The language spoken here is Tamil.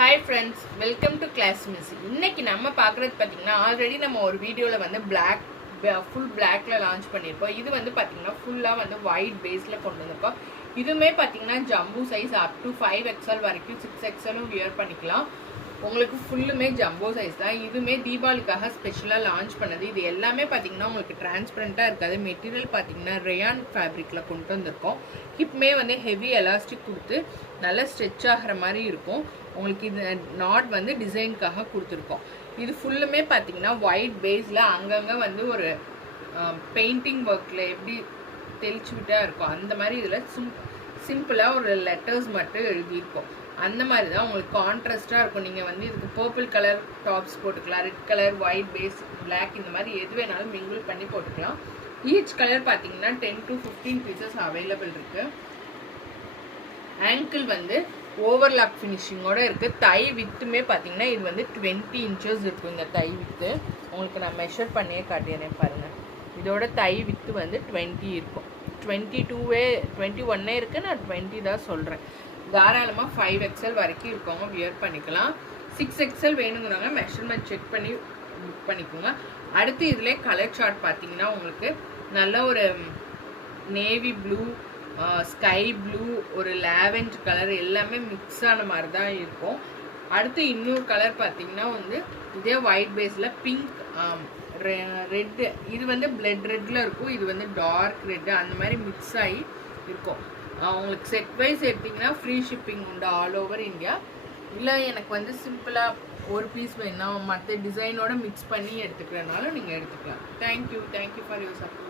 Hi friends, welcome to Class Miss. இன்னைக்கு நம்ம பார்க்குறது பார்த்தீங்கன்னா ஆல்ரெடி நம்ம ஒரு வீடியோவில் வந்து ஃபுல் பிளாக்ல லான்ச் பண்ணியிருப்போம். இது வந்து பார்த்தீங்கன்னா ஃபுல்லாக வந்து ஒயிட் பேஸில் கொண்டு வந்திருக்கோம். இதுவுமே பார்த்தீங்கன்னா Jambu size up to 5XL வரைக்கும் 6XLும் வியர் பண்ணிக்கலாம். உங்களுக்கு ஃபுல்லுமே ஜம்போ சைஸ் தான். இதுவுமே தீபாவளிக்காக ஸ்பெஷலாக லான்ச் பண்ணது. இது எல்லாமே பார்த்தீங்கன்னா உங்களுக்கு டிரான்ஸ்பரண்ட்டாக இருக்காது. மெட்டீரியல் பார்த்தீங்கன்னா ரேயான் ஃபேப்ரிக்கில் கொண்டு வந்திருக்கோம். ஹிப்மே வந்து ஹெவி எலாஸ்டிக் கொடுத்து நல்லா ஸ்ட்ரெச் ஆகிற மாதிரி இருக்கும். உங்களுக்கு இது நாட் வந்து டிசைனுக்காக கொடுத்துருக்கோம். இது ஃபுல்லுமே பார்த்தீங்கன்னா ஒயிட் பேஸில் அங்கங்கே வந்து ஒரு பெயிண்டிங் ஒர்க்கில் எப்படி தெளிச்சு விட்டா இருக்கும் அந்த மாதிரி இதில் சிம்பிளாக ஒரு லெட்டர்ஸ் மட்டும் எழுதியிருக்கோம். அந்த மாதிரி தான் உங்களுக்கு கான்ட்ராஸ்டாக இருக்கும். நீங்கள் வந்து இதுக்கு பர்பிள் கலர் டாப்ஸ் போட்டுக்கலாம், red colour, white base, black இந்த மாதிரி எது வேணாலும் மிங்கிள் பண்ணி போட்டுக்கலாம். ஈச் கலர் பார்த்தீங்கன்னா 10 to 15 பீசஸ் அவைலபிள் இருக்குது. ஆங்கிள் வந்து ஓவர்லாக் ஃபினிஷிங்கோடு இருக்குது. தை வித்துமே பார்த்தீங்கன்னா இது வந்து 20 inches இருக்கும். இந்த தை வித்து உங்களுக்கு நான் மெஷர் பண்ணியே காட்டிடுறேன் பாருங்கள். இதோட தை வித்து வந்து 20 இருக்கும். 21 இருக்குது. நான் 20 தான் சொல்கிறேன். தாராளமாக 5XL வரைக்கும் இருக்கவங்க வியர் பண்ணிக்கலாம். 6XL வேணுங்கிறாங்க மெஷர்மெண்ட் செக் பண்ணி புக் பண்ணிக்கோங்க. அடுத்து இதிலே கலர் சார்ட் பார்த்தீங்கன்னா உங்களுக்கு நல்ல ஒரு நேவி ப்ளூ, ஸ்கை ப்ளூ, ஒரு லாவெண்டர் கலர் எல்லாமே மிக்ஸ் ஆன மாதிரி தான் இருக்கும். அடுத்து இன்னொரு கலர் பார்த்தீங்கன்னா வந்து இதே ஒயிட் பேஸில் பிங்க், ரெட்டு, இது வந்து பிளட் ரெட்டில் இருக்கும். இது வந்து டார்க் ரெட்டு, அந்த மாதிரி மிக்ஸ் ஆகி இருக்கும். உங்களுக்கு செட் வைஸ் எடுத்திங்கன்னா ஃப்ரீ ஷிப்பிங் உண்டு ஆல் ஓவர் இந்தியா. இல்லை எனக்கு வந்து சிம்பிளாக ஒரு பீஸ் வேணும் மற்ற டிசைனோட மிக்ஸ் பண்ணி எடுத்துக்கிறனாலும் நீங்கள் எடுத்துக்கலாம். Thank you for your support.